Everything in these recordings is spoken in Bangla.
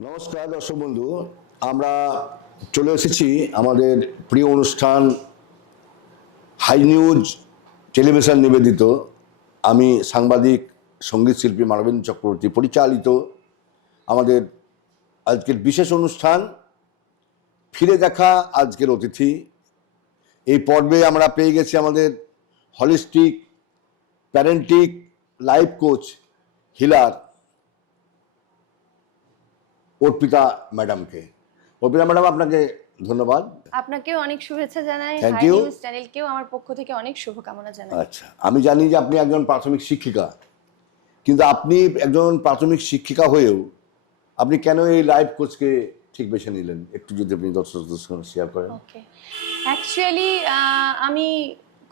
নমস্কার দর্শক বন্ধু, আমরা চলে এসেছি আমাদের প্রিয় অনুষ্ঠান হাই নিউজ টেলিভিশন নিবেদিত। আমি সাংবাদিক সঙ্গীত শিল্পী মানবেন্দ্র চক্রবর্তী পরিচালিত আমাদের আজকের বিশেষ অনুষ্ঠান ফিরে দেখা আজকের অতিথি। এই পর্বে আমরা পেয়ে গেছি আমাদের holistic parenting life coach healer Arpita ম্যাডামকে। অর্পিতা ম্যাডাম, আপনাকে ধন্যবাদ। আপনাকেও অনেক শুভেচ্ছা জানাই, Thank হাই you. নিউজ চ্যানেলকেও আমার পক্ষ থেকে অনেক শুভকামনা জানাই। আচ্ছা, আমি জানি যে আপনি একজন প্রাথমিক শিক্ষিকা, কিন্তু আপনি একজন প্রাথমিক শিক্ষিকা হয়েও আপনি কেন এই লাইফ কোচকে ঠিক বেছে নিলেন, একটু যদি আপনি দর্শকদের সঙ্গে শেয়ার করেন। ওকে, অ্যাকচুয়ালি আমি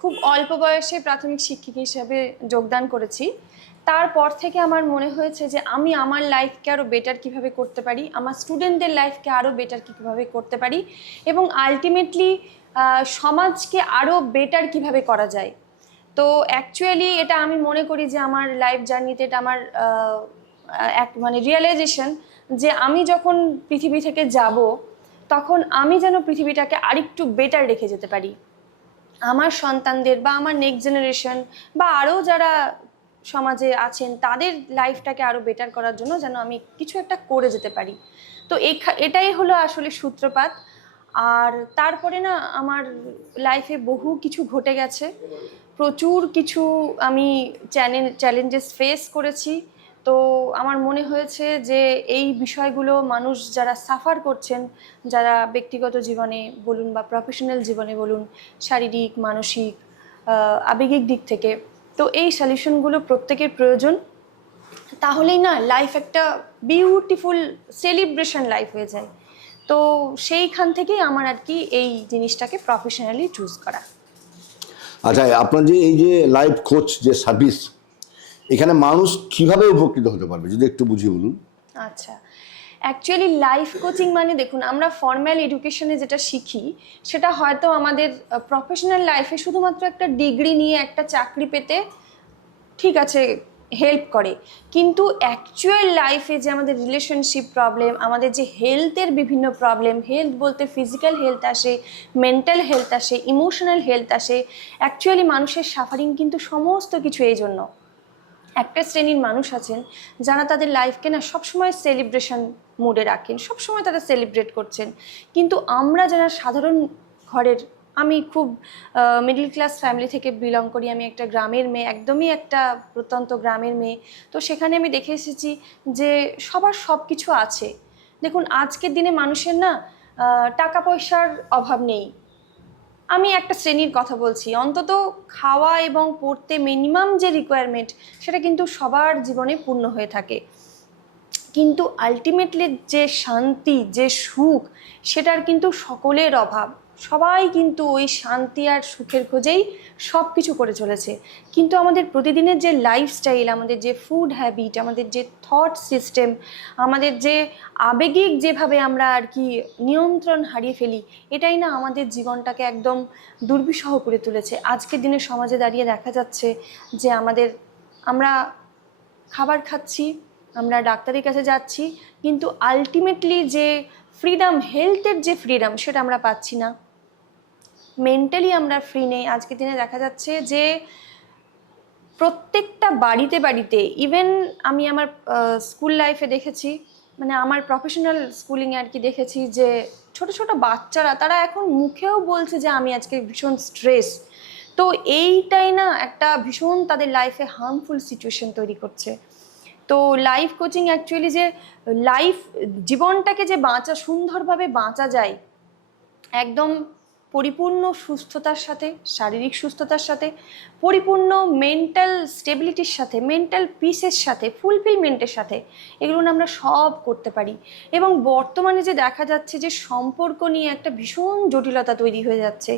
খুব অল্প বয়সে প্রাথমিক শিক্ষিকা হিসেবে যোগদান করেছি। তারপর থেকে আমার মনে হয়েছে যে আমি আমার লাইফকে আরও বেটার কীভাবে করতে পারি, আমার স্টুডেন্টদের লাইফকে আরও বেটার কীভাবে করতে পারি, এবং আলটিমেটলি সমাজকে আরও বেটার কীভাবে করা যায়। তো অ্যাকচুয়ালি এটা আমি মনে করি যে আমার লাইফ জার্নিতে এটা আমার এক রিয়েলাইজেশন যে আমি যখন পৃথিবী থেকে যাব তখন আমি যেন পৃথিবীটাকে আরেকটু বেটার রেখে যেতে পারি। আমার সন্তানদের বা আমার নেক্সট জেনারেশন বা আরও যারা সমাজে আছেন তাদের লাইফটাকে আরও বেটার করার জন্য যেন আমি কিছু একটা করে যেতে পারি। তো এটাই হলো আসলে সূত্রপাত। আর তারপরে না আমার লাইফে বহু কিছু ঘটে গেছে, প্রচুর কিছু আমি চ্যালেঞ্জেস ফেস করেছি। তো আমার মনে হয়েছে যে এই বিষয়গুলো মানুষ যারা সাফার করছেন, যারা ব্যক্তিগত জীবনে বলুন বা প্রফেশনাল জীবনে বলুন, শারীরিক মানসিক আবেগিক দিক থেকে, তো এই সলিউশনগুলো প্রত্যেকের প্রয়োজন। তাহলেই না লাইফ একটা বিউটিফুল সেলিব্রেশন লাইফ হয়ে যায়। তো সেইখান থেকেই আমার আর কি এই জিনিসটাকে প্রফেশনালি চুজ করা। আচ্ছা, আপনার যে এই যে লাইফ কোচ যে সার্ভিস, এখানে মানুষ কিভাবে উপকৃত হতে পারবে যদি একটু বুঝিয়ে বলুন। আচ্ছা, অ্যাকচুয়ালি লাইফ কোচিং মানে দেখুন, আমরা ফর্মাল এডুকেশনে যেটা শিখি সেটা হয়তো আমাদের প্রফেশনাল লাইফে শুধুমাত্র একটা ডিগ্রি নিয়ে একটা চাকরি পেতে ঠিক আছে হেল্প করে, কিন্তু অ্যাকচুয়াল লাইফে যে আমাদের রিলেশনশিপ প্রবলেম, আমাদের যে হেলথের বিভিন্ন প্রবলেম, হেলথ বলতে ফিজিক্যাল হেলথ আসে, মেন্টাল হেলথ আসে, ইমোশনাল হেলথ আসে। অ্যাকচুয়ালি মানুষের সাফারিং কিন্তু সমস্ত কিছু এই জন্য। একটা শ্রেণীর মানুষ আছেন যারা তাদের লাইফকে না সবসময় সেলিব্রেশন মুডে রাখেন, সবসময় তারা সেলিব্রেট করছেন, কিন্তু আমরা যারা সাধারণ ঘরের, আমি খুব মিডল ক্লাস ফ্যামিলি থেকে বিলং করি, আমি একটা গ্রামের মেয়ে, একদমই একটা প্রত্যন্ত গ্রামের মেয়ে। তো সেখানে আমি দেখে এসেছি যে সবার সব কিছু আছে। দেখুন, আজকের দিনে মানুষের না টাকা পয়সার অভাব নেই। আমি একটা শ্রেণীর কথা বলছি, অন্তত খাওয়া এবং পড়তে মিনিমাম যে রিকোয়ারমেন্ট সেটা কিন্তু সবার জীবনে পূর্ণ হয়ে থাকে, কিন্তু আলটিমেটলি যে শান্তি, যে সুখ, সেটার কিন্তু সকলের অভাব। সবাই কিন্তু ওই শান্তি আর সুখের খোঁজেই সব কিছু করে চলেছে, কিন্তু আমাদের প্রতিদিনের যে লাইফস্টাইল, আমাদের যে ফুড হ্যাবিট, আমাদের যে থট সিস্টেম, আমাদের যে আবেগিক যেভাবে আমরা আর কি নিয়ন্ত্রণ হারিয়ে ফেলি, এটাই না আমাদের জীবনটাকে একদম দুর্বিষহ করে তুলেছে। আজকের দিনে সমাজে দাঁড়িয়ে দেখা যাচ্ছে যে আমরা খাবার খাচ্ছি, আমরা ডাক্তারের কাছে যাচ্ছি, কিন্তু আলটিমেটলি যে ফ্রিডম, হেলথের যে ফ্রিডম, সেটা আমরা পাচ্ছি না। মেন্টালি আমরা ফ্রি নেই। আজকের দিনে দেখা যাচ্ছে যে প্রত্যেকটা বাড়িতে বাড়িতে, ইভেন আমি আমার স্কুল লাইফে দেখেছি, আমার প্রফেশনাল স্কুলিংয়ে আর কি দেখেছি যে ছোট ছোট বাচ্চারা তারা এখন মুখেও বলছে যে আমি আজকে ভীষণ স্ট্রেস। তো এইটাই না একটা ভীষণ তাদের লাইফে হার্মফুল সিচুয়েশন তৈরি করছে। তো লাইফ কোচিং অ্যাকচুয়ালি যে জীবনটাকে যে সুন্দরভাবে বাঁচা যায়, একদম পরিপূর্ণ সুস্থতার সাথে, শারীরিক সুস্থতার সাথে, পরিপূর্ণ মেন্টাল স্টেবিলিটির সাথে, মেন্টাল পিসের সাথে, ফুলফিলমেন্টের সাথে, এগুলো আমরা সব করতে পারি। এবং বর্তমানে যে দেখা যাচ্ছে যে সম্পর্ক নিয়ে একটা ভীষণ জটিলতা তৈরি হয়ে যাচ্ছে,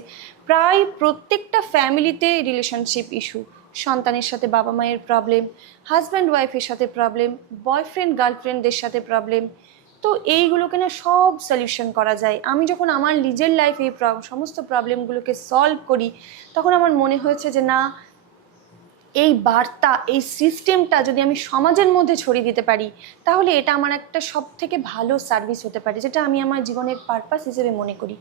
প্রায় প্রত্যেকটা ফ্যামিলিতে রিলেশনশিপ ইস্যু, সন্তানের সাথে বাবা মায়ের প্রবলেম, হাজব্যান্ড ওয়াইফের সাথে প্রবলেম, বয়ফ্রেন্ড গার্লফ্রেন্ডদের সাথে প্রবলেম। তো এইগুলোকে না সব সলিউশন করা যায়। আমি যখন আমার নিজের লাইফে এই সমস্ত প্রবলেমগুলোকে সলভ করি, তখন আমার মনে হয়েছে যে না, এই বার্তা, এই সিস্টেমটা যদি আমি সমাজের মধ্যে ছড়িয়ে দিতে পারি, তাহলে এটা আমার একটা সব থেকে ভালো সার্ভিস হতে পারে, যেটা আমি আমার জীবনের পারপাস হিসেবে মনে করি।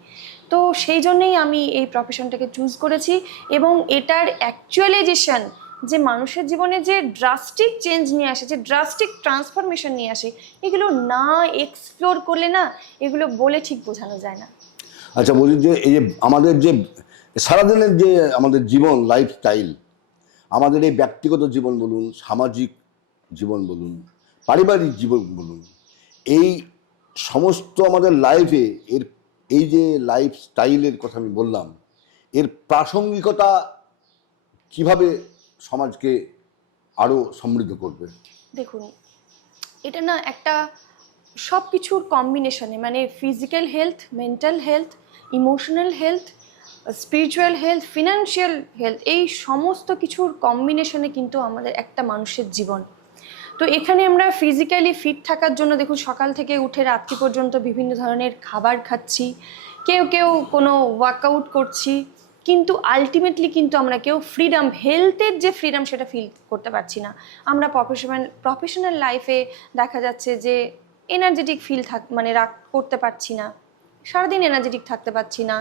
তো সেই জন্যেই আমি এই প্রফেশনটাকে চুজ করেছি, এবং এটার অ্যাকচুয়ালাইজেশন যে মানুষের জীবনে যে ড্রাস্টিক চেঞ্জ নিয়ে আসে, যে ড্রাস্টিক ট্রান্সফরমেশন নিয়ে আসে, এগুলো না এক্সপ্লোর করলে না, এগুলো বলে ঠিক বোঝানো যায় না। আচ্ছা, বলি যে এই যে আমাদের যে সারাদিনের যে আমাদের জীবন, লাইফস্টাইল, আমাদের এই ব্যক্তিগত জীবন বলুন, সামাজিক জীবন বলুন, পারিবারিক জীবন বলুন, এই সমস্ত আমাদের লাইফে এই যে লাইফস্টাইলের কথা আমি বললাম, এর প্রাসঙ্গিকতা কিভাবে সমাজকে আরো সমৃদ্ধ করবে? দেখুন, এটা না একটা সব কিছুর কম্বিনেশনে, মানে physical health, mental health, emotional health, spiritual health, financial health, এই সমস্ত কিছুর কম্বিনেশনে কিন্তু আমাদের একটা মানুষের জীবন। তো এখানে আমরা ফিজিক্যালি ফিট থাকার জন্য দেখুন, সকাল থেকে উঠে রাত্রি পর্যন্ত বিভিন্ন ধরনের খাবার খাচ্ছি, কেউ কেউ কোনো ওয়ার্কআউট করছি, কিন্তু আলটিমেটলি কিন্তু আমরা কেউ ফ্রিডম, হেলথের যে ফ্রিডম সেটা ফিল করতে পারছি না। আমরা প্রফেশনাল লাইফে দেখা যাচ্ছে যে এনার্জেটিক মানে করতে পারছি না, সারাদিন এনার্জেটিক থাকতে পারছি না,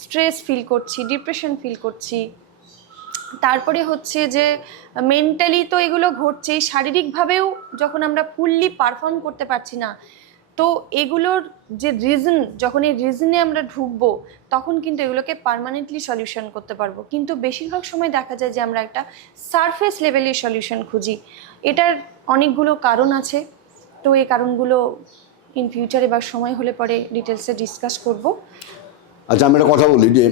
স্ট্রেস ফিল করছি, ডিপ্রেশন ফিল করছি। তারপরে হচ্ছে যে মেন্টালি তো এগুলো ঘটছেই, শারীরিকভাবেও যখন আমরা ফুললি পারফর্ম করতে পারছি না, তো এগুলোর যে রিজন, যখন এই রিজনে আমরা ঢুকবো, তখন কিন্তু এগুলোকে পার্মানেন্টলি সলিউশন করতে পারবো। কিন্তু বেশিরভাগ সময় দেখা যায় যে আমরা একটা সারফেস লেভেলের সলিউশন খুঁজি। এটার অনেকগুলো কারণ আছে, তো এই কারণগুলো ইন ফিউচারে বা সময় হলে পরে ডিটেলসে ডিসকাস করব। আচ্ছা, আমি একটা কথা বলি যে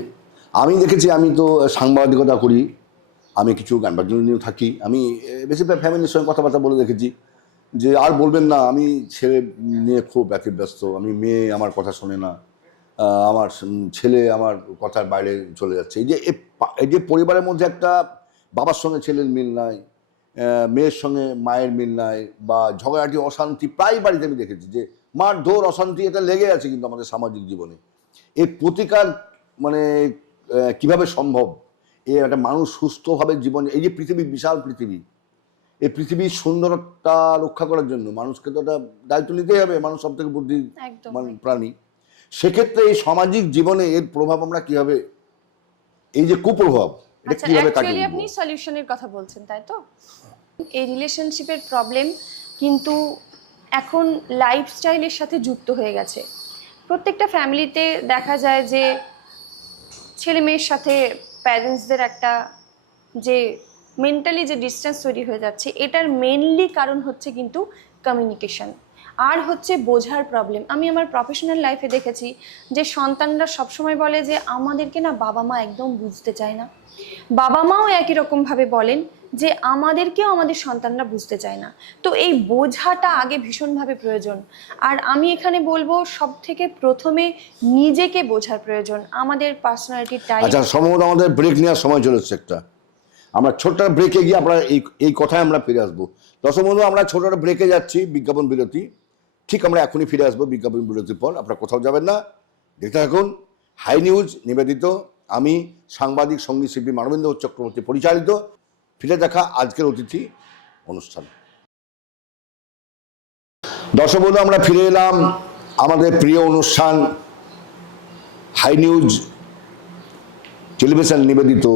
আমি দেখেছি, আমি তো সাংবাদিকতা করি, আমি কিছু গান বাজনা নিয়েও থাকি, আমি বেশিরভাগ ফ্যামিলির সঙ্গে কথাবার্তা বলে দেখেছি যে আর বলবেন না, আমি ছেলে নিয়ে খুব ব্যস্ত, আমি মেয়ে আমার কথা শোনে না, আমার ছেলে আমার কথার বাইরে চলে যাচ্ছে। এই যে পরিবারের মধ্যে একটা বাবার সঙ্গে ছেলের মিল নাই, মেয়ের সঙ্গে মায়ের মিল নাই, বা ঝগড়াটি, অশান্তি প্রায় বাড়িতে আমি দেখেছি যে মারধর, অশান্তি এটা লেগে আছে কিন্তু আমাদের সামাজিক জীবনে। এর প্রতিকার মানে কিভাবে সম্ভব? একটা মানুষ সুস্থভাবে জীবন, এই যে পৃথিবী, বিশাল পৃথিবী, এই পৃথিবীর সুন্দরতা রক্ষা করার জন্য মানুষকে তো একটা দায়িত্ব নিতেই হবে, মানুষ সব থেকে বুদ্ধিমান প্রাণী। সেক্ষেত্রে এই সামাজিক জীবনে এর প্রভাব আমরা কিভাবে, এই যে কুপ্রভাব, এটা আচ্ছা, কিভাবে অ্যাকচুয়ালি কাটিয়ে আপনি সলিউশনের কথা বলছেন, তাই তো? এই রিলেশনশিপের প্রবলেম কিন্তু এখন লাইফস্টাইলের সাথে যুক্ত হয়ে গেছে। প্রত্যেকটা ফ্যামিলিতে দেখা যায় যে ছেলে মেয়ের সাথে প্যারেন্টসদের একটা যে মেন্টালি যে ডিস্টেন্স তৈরি হয়ে যাচ্ছে, এটার মেনলি কারণ হচ্ছে কিন্তু কমিউনিকেশন, আর হচ্ছে বোঝার প্রবলেম। আমি আমার প্রফেশনাল লাইফে দেখেছি যে সন্তানরা সবসময় বলে যে আমাদেরকে না বাবা মা একদম বুঝতে চায় না। বাবা মাও একই রকমভাবে বলেন যে আমাদেরকেও আমাদের সন্তানরা বুঝতে চায় না। তো এই বোঝাটা আগে ভীষণভাবে প্রয়োজন। আর আমি এখানে বলবো সব থেকে প্রথমে নিজেকে বোঝার প্রয়োজন, আমাদের পার্সোনালিটি টাইপ। আচ্ছা, সম্ভবত আমাদের ব্রেক নেওয়ার সময় চলেছে একটা, আমরা ছোট্ট ব্রেকে গিয়ে আমরা এই কথায় আমরা ফিরে আসবো। দর্শক বন্ধু, আমরা ছোট একটা ব্রেকে যাচ্ছি, বিজ্ঞাপন বিরতি। ঠিক আমরা এখনই ফিরে আসবো বিজ্ঞাপন বিরতির পর, আপনারা কোথাও যাবেন না, দেখতে থাকুন হাই নিউজ নিবেদিত। আমি সাংবাদিক সঙ্গীত শিল্পী মানবেন্দ্র চক্রবর্তী পরিচালিত ফিরে দেখা আজকের অতিথি অনুষ্ঠান। দর্শক বন্ধু, আমরা ফিরে এলাম আমাদের প্রিয় অনুষ্ঠান হাই নিউজ টেলিভিশন নিবেদিত,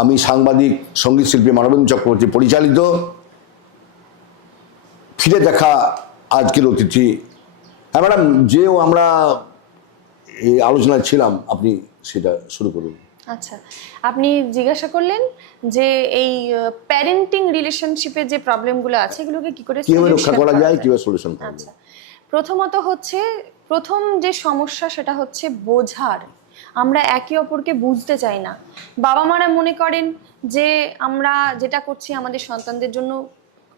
আমি সাংবাদিক সঙ্গীত শিল্পী মানবেন্দ্র চক্রবর্তী পরিচালিত ফিরে দেখা আজকের অতিথি। হ্যাঁ ম্যাডাম, যেও আমরা এই আলোচনায় ছিলাম, আপনি সেটা শুরু করুন। আচ্ছা, আপনি জিজ্ঞাসা করলেন যে এই প্যারেন্টিং রিলেশনশিপের যে প্রবলেমগুলো আছে এগুলোকে কি করে কিভাবে রক্ষা করা যায়, কিভাবে সলিউশন করা যায়। আচ্ছা, প্রথমত হচ্ছে, প্রথম যে সমস্যা সেটা হচ্ছে বোঝার। আমরা একে অপরকে বুঝতে চাই না। বাবা মারা মনে করেন যে আমরা যেটা করছি আমাদের সন্তানদের জন্য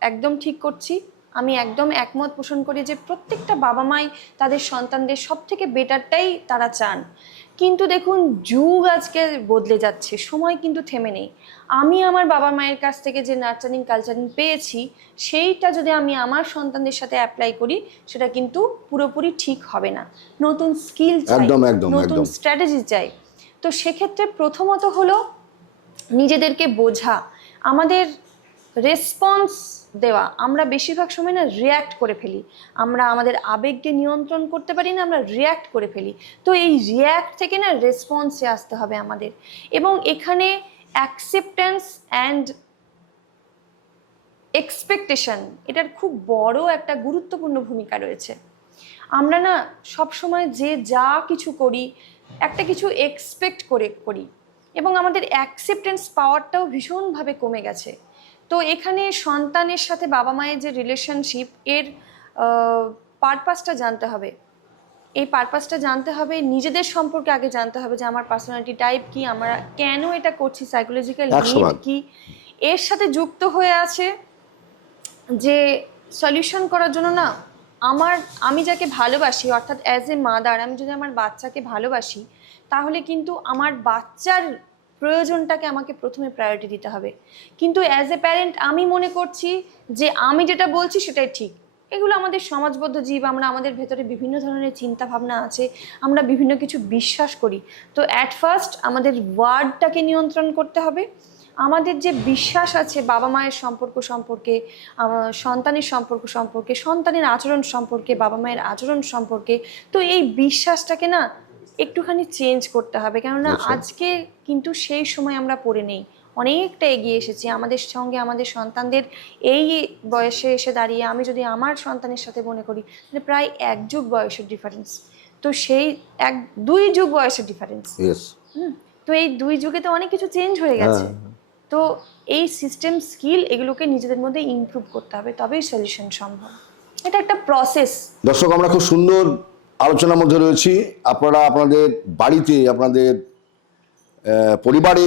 একদম ঠিক করছি। আমি একদম একমত পোষণ করি যে প্রত্যেকটা বাবা মাই তাদের সন্তানদের সব থেকে বেটারটাই তারা চান। কিন্তু দেখুন, যুগ আজকে বদলে যাচ্ছে, সময় কিন্তু থেমে নেই। আমি আমার বাবা মায়ের কাছ থেকে যে নার্চারিং কালচারিং পেয়েছি, সেইটা যদি আমি আমার সন্তানদের সাথে অ্যাপ্লাই করি, সেটা কিন্তু পুরোপুরি ঠিক হবে না। নতুন স্কিল চাই, নতুন স্ট্র্যাটেজি চাই। তো সেক্ষেত্রে প্রথমত হলো নিজেদেরকে বোঝা। আমাদের রেসপন্স দেওয়া, আমরা বেশিরভাগ সময় না রিয়্যাক্ট করে ফেলি, আমরা আমাদের আবেগকে নিয়ন্ত্রণ করতে পারি না, আমরা রিয়্যাক্ট করে ফেলি। তো এই রিয়্যাক্ট থেকে না রেসপন্সে আসতে হবে আমাদের, এবং এখানে অ্যাকসেপ্টেন্স অ্যান্ড এক্সপেকটেশন এটার খুব বড় একটা গুরুত্বপূর্ণ ভূমিকা রয়েছে। আমরা না সব সময় যে যা কিছু করি একটা কিছু এক্সপেক্ট করে করি, এবং আমাদের অ্যাকসেপ্টেন্স পাওয়ারটাও ভীষণভাবে কমে গেছে। তো এখানে সন্তানের সাথে বাবা মায়ের যে রিলেশনশিপ, এর পারপাসটা জানতে হবে। এই পারপাসটা জানতে হবে, নিজেদের সম্পর্কে আগে জানতে হবে যে আমার পার্সোনালিটি টাইপ কি, আমরা কেন এটা করছি, সাইকোলজিক্যাল 100 নিড বার। কি। এর সাথে যুক্ত হয়ে আছে যে সলিউশন করার জন্য না আমি যাকে ভালোবাসি, অর্থাৎ অ্যাজ এ মাদার আমি যদি আমার বাচ্চাকে ভালোবাসি, তাহলে কিন্তু আমার বাচ্চার প্রয়োজনটাকে আমাকে প্রথমে প্রায়োরিটি দিতে হবে। কিন্তু অ্যাজ এ প্যারেন্ট আমি মনে করছি যে আমি যেটা বলছি সেটাই ঠিক। এগুলো আমাদের সমাজবদ্ধ জীব, আমরা আমাদের ভেতরে বিভিন্ন ধরনের চিন্তা ভাবনা আছে, আমরা বিভিন্ন কিছু বিশ্বাস করি। তো অ্যাট ফার্স্ট আমাদের ওয়ার্ডটাকে নিয়ন্ত্রণ করতে হবে। আমাদের যে বিশ্বাস আছে বাবা মায়ের সম্পর্ক সম্পর্কে, সন্তানের সম্পর্ক সম্পর্কে, সন্তানের আচরণ সম্পর্কে, বাবা মায়ের আচরণ সম্পর্কে, তো এই বিশ্বাসটাকে না একটুখানি চেঞ্জ করতে হবে। কেননা আজকে কিন্তু সেই সময় আমরা পড়ে নেই, অনেকটা এগিয়ে এসেছি। আমাদের সঙ্গে আমাদের সন্তানদের এই বয়সে এসে দাঁড়িয়ে আমি যদি আমার সন্তানের সাথে মনে করি, তাহলে প্রায় 1 যুগ বয়সের ডিফারেন্স। তো সেই 2 যুগ বয়সের ডিফারেন্স। তো এই 2 যুগে তো অনেক কিছু চেঞ্জ হয়ে গেছে। তো এই সিস্টেম স্কিল এগুলোকে নিজেদের মধ্যে ইমপ্রুভ করতে হবে, তবেই সলিউশন সম্ভব। এটা একটা প্রসেস। দর্শক, আমরা খুব সুন্দর আলোচনার মধ্যে রয়েছি। আপনারা আপনাদের বাড়িতে, আপনাদের পরিবারে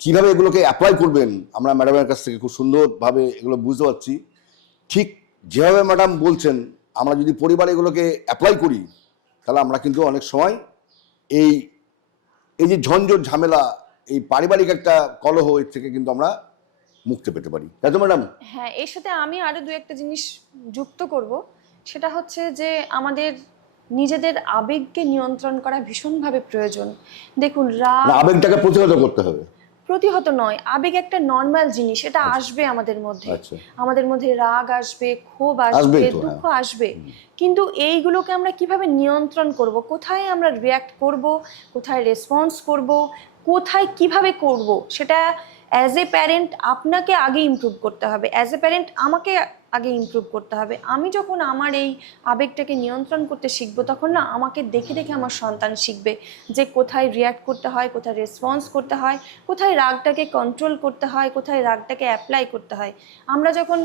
কিভাবে এগুলোকে অ্যাপ্লাই করবেন, আমরা ম্যাডামের কাছ থেকে খুব সুন্দরভাবে এগুলো বুঝতে পারছি। ঠিক যেভাবে ম্যাডাম বলছেন, আমরা যদি পরিবারে এগুলোকে অ্যাপ্লাই করি, তাহলে আমরা কিন্তু অনেক সময় এই যে ঝঞ্ঝট ঝামেলা, এই পারিবারিক একটা কলহ, এর থেকে কিন্তু আমরা মুক্তি পেতে পারি, তাই তো ম্যাডাম? হ্যাঁ, এর সাথে আমি আরো 2-1টা জিনিস যুক্ত করব। সেটা হচ্ছে যে আমাদের নিজেদের আবেগকে নিয়ন্ত্রণ করা ভীষণভাবে প্রয়োজন। দেখুন, রাগ আবেগটাকে প্রতিহত করতে হবে। প্রতিহত নয়, আবেগ একটা নর্মাল জিনিস, এটা আসবে আমাদের মধ্যে। আচ্ছা। আমাদের মধ্যে রাগ আসবে, ক্ষোভ আসবে, আসবেই তো, দুঃখ আসবে। কিন্তু এইগুলোকে আমরা কিভাবে নিয়ন্ত্রণ করব, কোথায় আমরা রিয়্যাক্ট করব, কোথায় রেসপন্স করব, কোথায় কিভাবে করব, সেটা অ্যাজ এ প্যারেন্ট আপনাকে আগে ইমপ্রুভ করতে হবে, অ্যাজ এ প্যারেন্ট আমাকে আগে ইমপ্রুভ করতে হবে। আমি যখন আমার এই আবেগটাকে নিয়ন্ত্রণ করতে শিখবো, তখন না আমাকে দেখে দেখে আমার সন্তান শিখবে যে কোথায় রিয়্যাক্ট করতে হয়, কোথায় রেসপন্স করতে হয়, কোথায় রাগটাকে কন্ট্রোল করতে হয়, কোথায় রাগটাকে অ্যাপ্লাই করতে হয়। আমরা যখন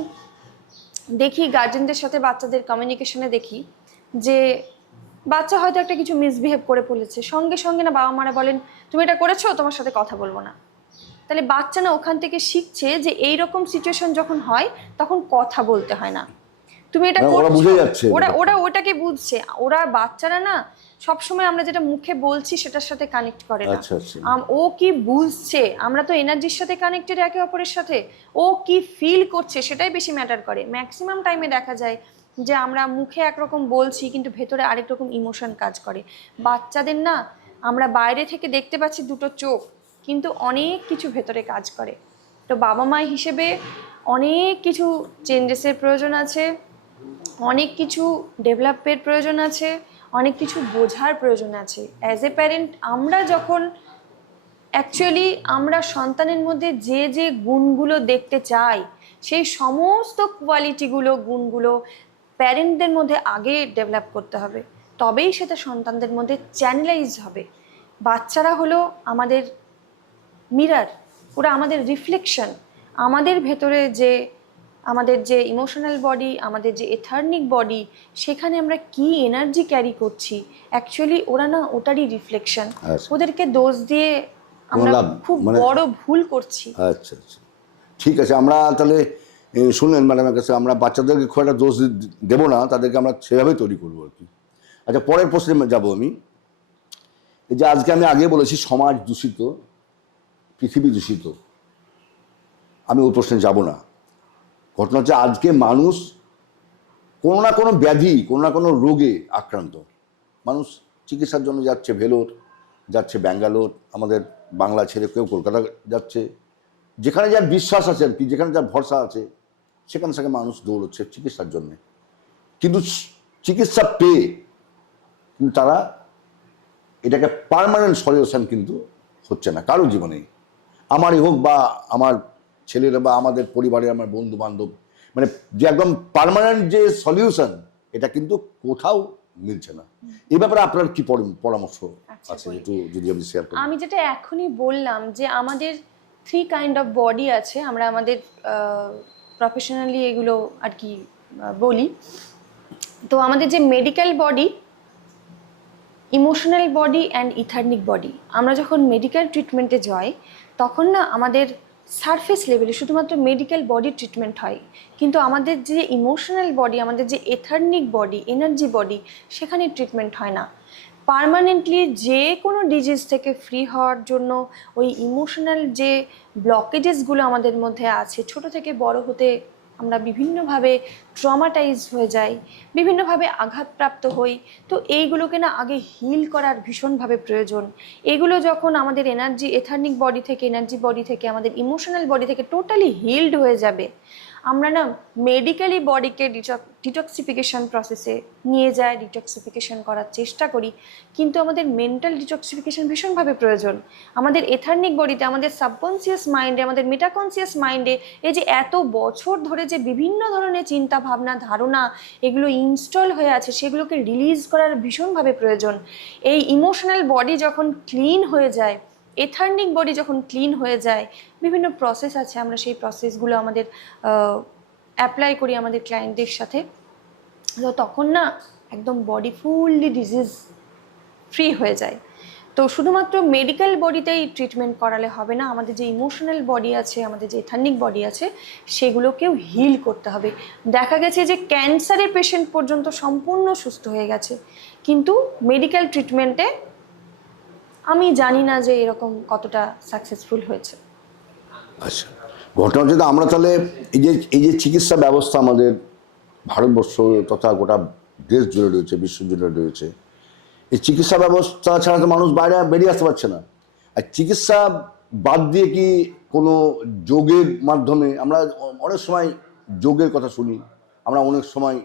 দেখি গার্জেনদের সাথে বাচ্চাদের কমিউনিকেশনে দেখি যে বাচ্চা হয়তো একটা কিছু মিসবিহেভ করে ফেলেছে, সঙ্গে সঙ্গে না বাবা মারা বলেন তুমি এটা করেছো, তোমার সাথে কথা বলবো না। তাহলে বাচ্চা না ওখান থেকে শিখছে যে এইরকম সিচুয়েশন যখন হয় তখন কথা বলতে হয় না, তুমি এটা ওরা করছো। বুঝে যাচ্ছে, ওরা ওটাকে বুঝছে। ওরা বাচ্চারা না সবসময় আমরা যেটা মুখে বলছি সেটার সাথে কানেক্ট করে না। ও কি বুঝছে, আমরা তো এনার্জির সাথে কানেক্টেড একে অপরের সাথে, ও কি ফিল করছে সেটাই বেশি ম্যাটার করে। ম্যাক্সিমাম টাইমে দেখা যায় যে আমরা মুখে একরকম বলছি কিন্তু ভেতরে আরেক রকম ইমোশন কাজ করে। বাচ্চাদের না আমরা বাইরে থেকে দেখতে পাচ্ছি দুটো চোখ, কিন্তু অনেক কিছু ভেতরে কাজ করে। তো বাবা মা হিসেবে অনেক কিছু চেঞ্জেসের প্রয়োজন আছে, অনেক কিছু ডেভেলপের প্রয়োজন আছে, অনেক কিছু বোঝার প্রয়োজন আছে। অ্যাজ এ প্যারেন্ট আমরা যখন অ্যাকচুয়ালি আমরা সন্তানের মধ্যে যে যে গুণগুলো দেখতে চাই, সেই সমস্ত কোয়ালিটিগুলো, গুণগুলো প্যারেন্টদের মধ্যে আগে ডেভেলপ করতে হবে, তবেই সেটা সন্তানদের মধ্যে চ্যানেলাইজ হবে। বাচ্চারা হলো আমাদের মিরর, ওরা আমাদের রিফ্লেকশন। আমাদের ভেতরে যে আমাদের যে ইমোশনাল বডি, আমাদের যে এথার্নিক বডি, সেখানে আমরা কি এনার্জি ক্যারি করছি, অ্যাকচুয়ালি ওরা না ওটারই রিফ্লেকশন। ওদেরকে দোষ দিয়ে আমরা খুব বড় ভুল করছি। আচ্ছা আচ্ছা, ঠিক আছে। আমরা তাহলে শুনলেন ম্যাডামের কাছে, আমরা বাচ্চাদেরকে খুব একটা দোষ দেবো না, তাদেরকে আমরা সেভাবেই তৈরি করবো আর কি। আচ্ছা, পরের প্রশ্নে যাবো আমি। এই যে আজকে আমি আগে বলেছি সমাজ দূষিত, পৃথিবী দূষিত, আমি ওই প্রশ্নে যাব না। ঘটনা হচ্ছে আজকে মানুষ কোনো না কোনো ব্যাধি, কোনো না কোনো রোগে আক্রান্ত। মানুষ চিকিৎসার জন্য যাচ্ছে ভেলোর, যাচ্ছে ব্যাঙ্গালোর, আমাদের বাংলা ছেড়ে কেউ কলকাতা যাচ্ছে, যেখানে যার বিশ্বাস আছে আর কি, যেখানে যার ভরসা আছে, সেখান থেকে মানুষ দৌড়চ্ছে চিকিৎসার জন্য। কিন্তু চিকিৎসা পেয়ে কিন্তু তারা এটাকে পার্মানেন্ট সলিউশন কিন্তু হচ্ছে না কারো জীবনেই, আমারই হোক বা আমার ছেলেরা বা আমাদের পরিবারের আমার বন্ধু বান্ধব, মানে যে একদম পার্মানেন্ট যে সলিউশন এটা কিন্তু কোথাও মিলছে না। এই ব্যাপারে আপনার কি পরামর্শ আছে বলি। একটু যদি আপনি শেয়ার করেন। আমি যেটা এখনই বললাম যে আমাদের 3 কাইন্ড অফ বডি আছে, আমরা আমাদের প্রফেশনালি এগুলো আর কি বলি। তো আমাদের যে medical body, emotional body and ইথারনিক body, আমরা যখন মেডিকেল ট্রিটমেন্টে যাই তখন না আমাদের সারফেস লেভেলে শুধুমাত্র মেডিকেল বডি ট্রিটমেন্ট হয়, কিন্তু আমাদের যে ইমোশনাল বডি, আমাদের যে এথারনিক বডি, এনার্জি বডি, সেখানে ট্রিটমেন্ট হয় না। পার্মানেন্টলি যে কোনো ডিজিজ থেকে ফ্রি হওয়ার জন্য ওই ইমোশনাল যে ব্লকেজেসগুলো আমাদের মধ্যে আছে, ছোট থেকে বড় হতে আমরা বিভিন্নভাবে ট্রমাটাইজ হয়ে যাই, বিভিন্নভাবে আঘাতপ্রাপ্ত হই। তো এইগুলোকে না আগে হিল করার ভীষণভাবে প্রয়োজন। এগুলো যখন আমাদের এনার্জি এথারনিক বডি থেকে, এনার্জি বডি থেকে, আমাদের ইমোশনাল বডি থেকে টোটালি হিলড হয়ে যাবে, আমরা না মেডিকেলি বডিকে ডিটক্সিফিকেশন প্রসেসে নিয়ে যায়, ডিটক্সিফিকেশন করার চেষ্টা করি, কিন্তু আমাদের মেন্টাল ডিটক্সিফিকেশন ভীষণভাবে প্রয়োজন। আমাদের এথারনিক বডিতে, আমাদের সাবকনসিয়াস মাইন্ডে, আমাদের মেটাকনসিয়াস মাইন্ডে এই যে এত বছর ধরে যে বিভিন্ন ধরনের চিন্তা ভাবনা ধারণা এগুলো ইনস্টল হয়ে আছে, সেগুলোকে রিলিজ করার ভীষণভাবে প্রয়োজন। এই ইমোশনাল বডি যখন ক্লিন হয়ে যায়, এথারনিক বডি যখন ক্লিন হয়ে যায়, বিভিন্ন প্রসেস আছে, আমরা সেই প্রসেসগুলো আমাদের অ্যাপ্লাই করি আমাদের ক্লায়েন্টদের সাথে। তো তখন না একদম বডি ফুললি ডিজিজ ফ্রি হয়ে যায়। তো শুধুমাত্র মেডিকেল বডিতেই ট্রিটমেন্ট করালে হবে না, আমাদের যে ইমোশনাল বডি আছে, আমাদের যে এথারনিক বডি আছে, সেগুলোকেও হিল করতে হবে। দেখা গেছে যে ক্যান্সারের পেশেন্ট পর্যন্ত সম্পূর্ণ সুস্থ হয়ে গেছে, কিন্তু মেডিকেল ট্রিটমেন্টে আমি জানি না যে এরকম কতটা সাকসেসফুল হয়েছে। আচ্ছা, ঘটনা হচ্ছে যে আমরা তাহলে এই যে চিকিৎসা ব্যবস্থা আমাদের ভারতবর্ষ তথা গোটা দেশ জুড়ে রয়েছে, বিশ্ব জুড়ে রয়েছে, এই চিকিৎসা ব্যবস্থা ছাড়া তো মানুষ বাইরে বেরিয়ে আসতে পারছে না। আর চিকিৎসা বাদ দিয়ে কি কোনো যোগের মাধ্যমে, আমরা অনেক সময় যোগের কথা শুনি, আমরা অনেক সময়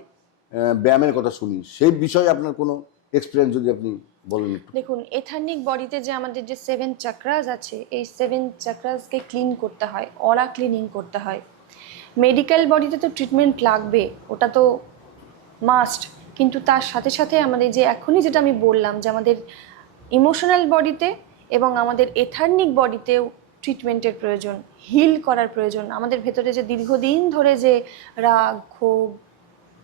ব্যায়ামের কথা শুনি, সেই বিষয়ে আপনার কোনো এক্সপিরিয়েন্স যদি আপনি বলেন একটু। দেখুন, এথারনিক বডিতে যে আমাদের যে 7 চাক্রাস আছে, এই 7 চাক্রাসকে ক্লিন করতে হয়, অরা ক্লিনিং করতে হয়। মেডিকেল বডিতে তো ট্রিটমেন্ট লাগবে, ওটা তো মাস্ট, কিন্তু তার সাথে সাথে আমাদের যে এখনই যেটা আমি বললাম যে আমাদের ইমোশনাল বডিতে এবং আমাদের এথারনিক বডিতেও ট্রিটমেন্টের প্রয়োজন, হিল করার প্রয়োজন। আমাদের ভেতরে যে দীর্ঘদিন ধরে যে রাগ ক্ষোভ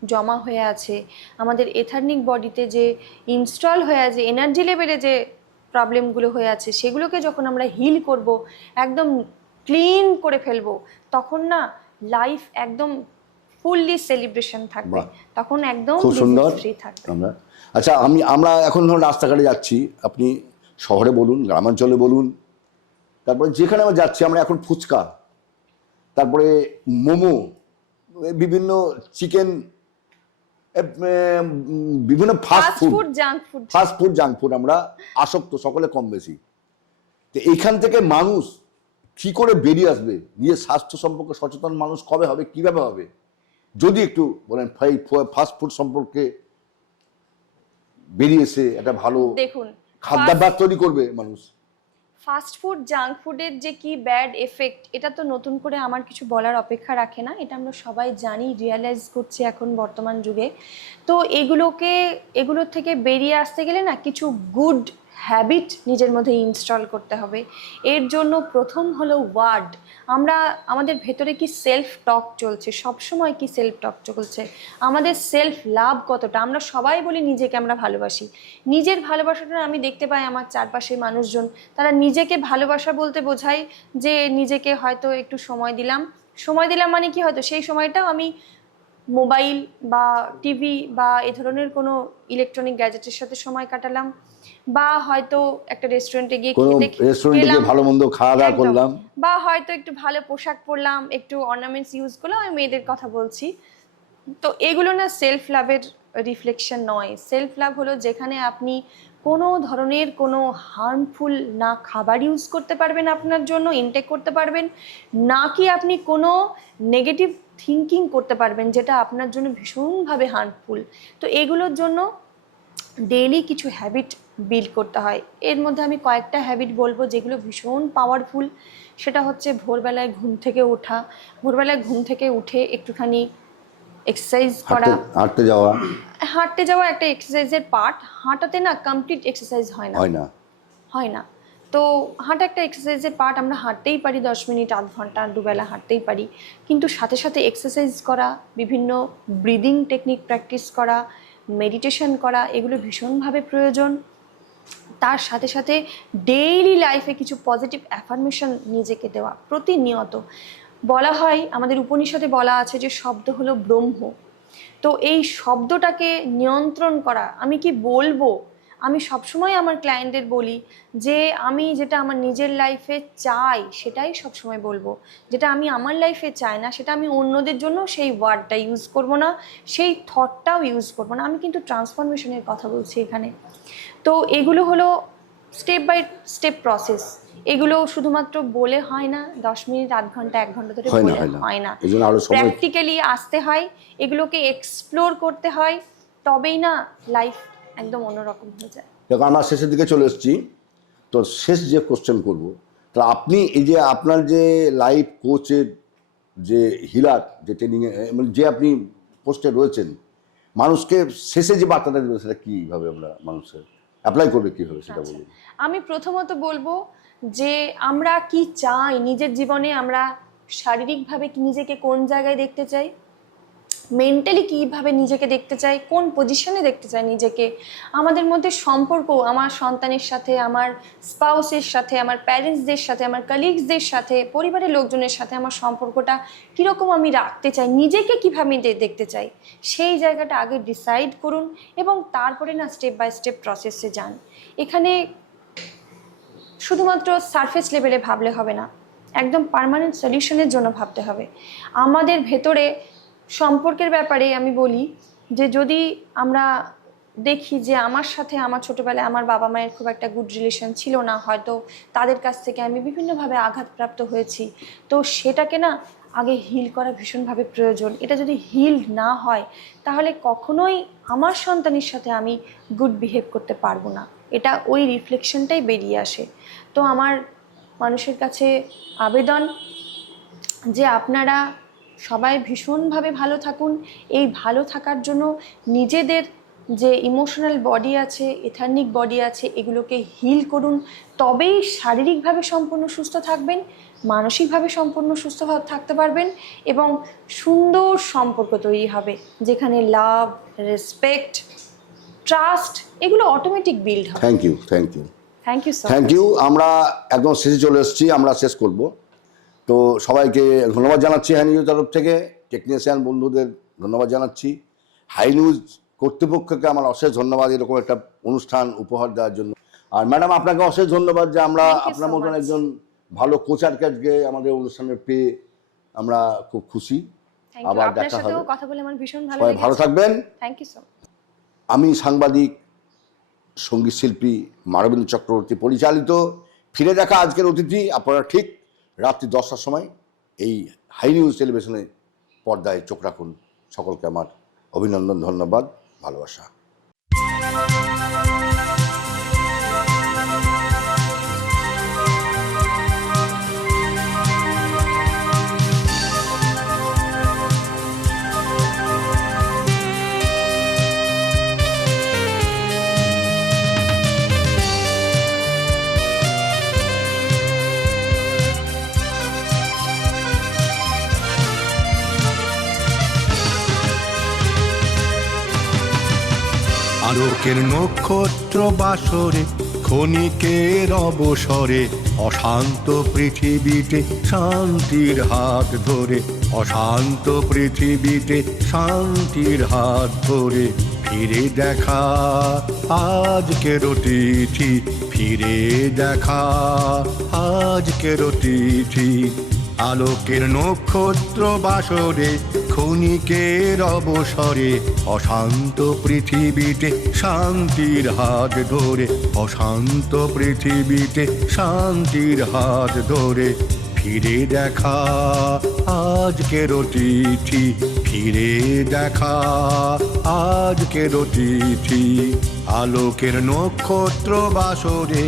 জমা হয়ে আছে, আমাদের এথারনিক বডিতে যে ইনস্টল হয়ে আছে এনার্জি লেভেলে যে প্রবলেমগুলো হয়ে আছে, সেগুলোকে যখন আমরা হিল করব, একদম ক্লিন করে ফেলবো, তখন না লাইফ একদম ফুললি সেলিব্রেশন থাকবে, তখন একদম খুব সুন্দর ফ্রি থাকবে। আচ্ছা, আমরা এখন ধরুন রাস্তাঘাটে যাচ্ছি, আপনি শহরে বলুন, গ্রামাঞ্চলে বলুন, তারপরে যেখানে আমরা যাচ্ছি, আমরা এখন ফুচকা, তারপরে মোমো, বিভিন্ন চিকেন, বিভিন্ন ফাস্ট ফুড, জাঙ্ক ফুড আমরা আসক্ত সকলে কম বেশি। তো এইখান থেকে মানুষ কি করে বেরিয়ে আসবে, নিজের স্বাস্থ্য সম্পর্কে সচেতন মানুষ কবে হবে, কিভাবে হবে, যদি একটু বলেন। ফাস্ট ফুড সম্পর্কে বেরিয়ে এসে একটা ভালো দেখুন, খাদ্যাভ্যাস তৈরি করবে মানুষ। ফাস্ট ফুড জাঙ্ক ফুডের যে কি ব্যাড এফেক্ট, এটা তো নতুন করে আমার কিছু বলার অপেক্ষা রাখে না, এটা আমরা সবাই জানি, রিয়ালাইজ করছি এখন বর্তমান যুগে। তো এগুলোর থেকে বেরিয়ে আসতে গেলে না কিছু গুড হ্যাবিট নিজের মধ্যে ইনস্টল করতে হবে। এর জন্য প্রথম হলো ওয়ার্ড। আমাদের ভেতরে কি সেলফ টক চলছে, সবসময় কি সেলফ টক চলছে, আমাদের সেলফ লাভ কতটা, আমরা সবাই বলি নিজেকে আমরা ভালোবাসি। নিজের ভালোবাসাটা আমি দেখতে পাই আমার চারপাশের মানুষজন, তারা নিজেকে ভালোবাসা বলতে বোঝায় যে নিজেকে হয়তো একটু সময় দিলাম মানে কি, হয়তো সেই সময়টাও আমি মোবাইল বা টিভি বা এ ধরনের কোনো ইলেকট্রনিক গ্যাজেটের সাথে সময় কাটালাম, বা হয়তো একটা রেস্টুরেন্টে গিয়ে ভালো মন্দ খাওয়া দাওয়া করলাম, বা হয়তো একটু ভালো পোশাক পরলাম, একটু অর্নামেন্টস ইউজ করলাম, আমি মেয়েদের কথা বলছি। তো এগুলো না সেলফ লাভের রিফ্লেকশন নয়। সেলফ লাভ হলো যেখানে আপনি কোনো ধরনের কোনো হার্মফুল না খাবার ইউজ করতে পারবেন, আপনার জন্য ইনটেক করতে পারবেন, না কি আপনি কোনো নেগেটিভ থিঙ্কিং করতে পারবেন যেটা আপনার জন্য ভীষণভাবে হার্মফুল। তো এগুলোর জন্য ডেইলি কিছু হ্যাবিট বিল্ড করতে হয়। এর মধ্যে আমি কয়েকটা হ্যাবিট বলবো যেগুলো ভীষণ পাওয়ারফুল। সেটা হচ্ছে ভোরবেলায় ঘুম থেকে ওঠা, ভোরবেলায় ঘুম থেকে উঠে একটুখানি এক্সারসাইজ করা। হাঁটতে যাওয়া একটা এক্সারসাইজের পার্ট। হাঁটাতে না কমপ্লিট এক্সারসাইজ হয় না। তো হাঁটা একটা এক্সারসাইজের পার্ট। আমরা হাঁটতেই পারি 10 মিনিট, আধ ঘন্টা, দুবেলা হাঁটতেই পারি, কিন্তু সাথে সাথে এক্সারসাইজ করা, বিভিন্ন ব্রিদিং টেকনিক প্র্যাকটিস করা, মেডিটেশন করা, এগুলো ভীষণভাবে প্রয়োজন। তার সাথে সাথে ডেইলি লাইফে কিছু পজিটিভ অ্যাফার্মেশন নিজেকে দেওয়া প্রতিনিয়ত। বলা হয়, আমাদের উপনিষদে বলা আছে যে শব্দ হলো ব্রহ্ম। তো এই শব্দটাকে নিয়ন্ত্রণ করা, আমি কি বলবো, আমি সবসময় আমার ক্লায়েন্টদের বলি যে আমি যেটা আমার নিজের লাইফে চাই সেটাই সবসময় বলবো, যেটা আমি আমার লাইফে চাই না সেটা আমি অন্যদের জন্য সেই ওয়ার্ডটা ইউজ করব না, সেই থটটাও ইউজ করব না। আমি কিন্তু ট্রান্সফরমেশনের কথা বলছি এখানে। তো এগুলো হলো স্টেপ বাই স্টেপ প্রসেস। এগুলো শুধুমাত্র বলে হয় না, 10 মিনিট, আধ ঘন্টা, 1 ঘন্টা ধরে বলে হয় না, প্র্যাকটিক্যালি আসতে হয়, এগুলোকে এক্সপ্লোর করতে হয়, তবেই না লাইফ একদম অন্যরকম হয়ে যায়। দেখো, আমরা শেষের দিকে চলে এসেছি, তো শেষ যে কোশ্চেন করবো, তো আপনি এই যে আপনার যে লাইফ কোচের যে হিলার, যে ট্রেনিংয়ে মানে যে আপনি পোস্টে রয়েছেন, মানুষকে শেষে যে বার্তাটা দেবেন সেটা কীভাবে আমরা মানুষের অ্যাপ্লাই করবে, কীভাবে সেটা বলুন। আমি প্রথমত বলবো যে আমরা কি চাই নিজের জীবনে, আমরা শারীরিকভাবে নিজেকে কোন জায়গায় দেখতে চাই, মেন্টালি কীভাবে নিজেকে দেখতে চাই, কোন পজিশনে দেখতে চাই নিজেকে, আমাদের মধ্যে সম্পর্ক, আমার সন্তানের সাথে, আমার স্পাউসের সাথে, আমার প্যারেন্টসদের সাথে, আমার কালিগসদের সাথে, পরিবারের লোকজনের সাথে আমার সম্পর্কটা কীরকম আমি রাখতে চাই, নিজেকে কীভাবে দেখতে চাই, সেই জায়গাটা আগে ডিসাইড করুন এবং তারপরে না স্টেপ বাই স্টেপ প্রসেসে যান। এখানে শুধুমাত্র সারফেস লেভেলে ভাবলে হবে না, একদম পার্মানেন্ট সলিউশনের জন্য ভাবতে হবে। আমাদের ভেতরে সম্পর্কের ব্যাপারে আমি বলি যে যদি আমরা দেখি যে আমার সাথে আমার ছোটোবেলায় আমার বাবা মায়ের খুব একটা গুড রিলেশন ছিল না, হয়তো তাদের কাছ থেকে আমি বিভিন্নভাবে আঘাতপ্রাপ্ত হয়েছি, তো সেটাকে না আগে হিল করা ভীষণভাবে প্রয়োজন। এটা যদি হিল না হয় তাহলে কখনোই আমার সন্তানের সাথে আমি গুড বিহেভ করতে পারবো না, এটা ওই রিফ্লেকশনটাই বেরিয়ে আসে। তো আমার মানুষের কাছে আবেদন যে আপনারা সবাই ভীষণভাবে ভালো থাকুন। এই ভালো থাকার জন্য নিজেদের যে ইমোশনাল বডি আছে, এথার্নিক বডি আছে, এগুলোকে হিল করুন, তবেই শারীরিকভাবে সম্পূর্ণ সুস্থ থাকবেন, মানসিকভাবে সম্পূর্ণ সুস্থ থাকতে পারবেন এবং সুন্দর সম্পর্ক তৈরি হবে যেখানে লাভ, রেসপেক্ট, ট্রাস্ট এগুলো অটোমেটিক বিল্ড হবে। Thank you thank you. আমরা একদম শেষে চলে এসেছি, আমরা শেষ করব। তো সবাইকে ধন্যবাদ জানাচ্ছি হাই নিউজ তরফ থেকে, টেকনিশিয়ান বন্ধুদের ধন্যবাদ জানাচ্ছি, হাই নিউজ কর্তৃপক্ষকে আমার অশেষ ধন্যবাদ এরকম একটা অনুষ্ঠান উপহার দেওয়ার জন্য। আর ম্যাডাম আপনাকে অশেষ ধন্যবাদ যে আমরা আপনার মতন একজন ভালো কোচার কাজকে আমাদের অনুষ্ঠানে পেয়ে আমরা খুব খুশি। আবার দেখা হবে, কথা বলে আমার ভীষণ ভালো লাগলো। ভালো থাকবেন। Thank you so much. আমি সাংবাদিক, সঙ্গীত শিল্পী মানবেন্দ্র চক্রবর্তী পরিচালিত ফিরে দেখা আজকের অতিথি। আপনারা ঠিক রাত্রি 10টার সময় এই হাই নিউজ টেলিভিশনে পর্দায় চোখ রাখুন। সকলকে আমার অভিনন্দন, ধন্যবাদ, ভালোবাসা। আলোকের নক্ষত্র বাসরে, ক্ষণিকের অবসরে, অশান্ত পৃথিবীতে শান্তির হাত ধরে, অশান্ত পৃথিবীতে শান্তির হাত ধরে ফিরে দেখা আজকের তিথি, ফিরে দেখা আজকের তিথি। আলোকের নক্ষত্র বাসরে ক্ষণিকের অবসরে অশান্ত পৃথিবীতে শান্তির হাত ধরে, অশান্ত পৃথিবীতে শান্তির হাত ধরে ফিরে দেখা আজকের তিথি, ফিরে দেখা আজকের তিথি, আলোকের নক্ষত্র বাসরে।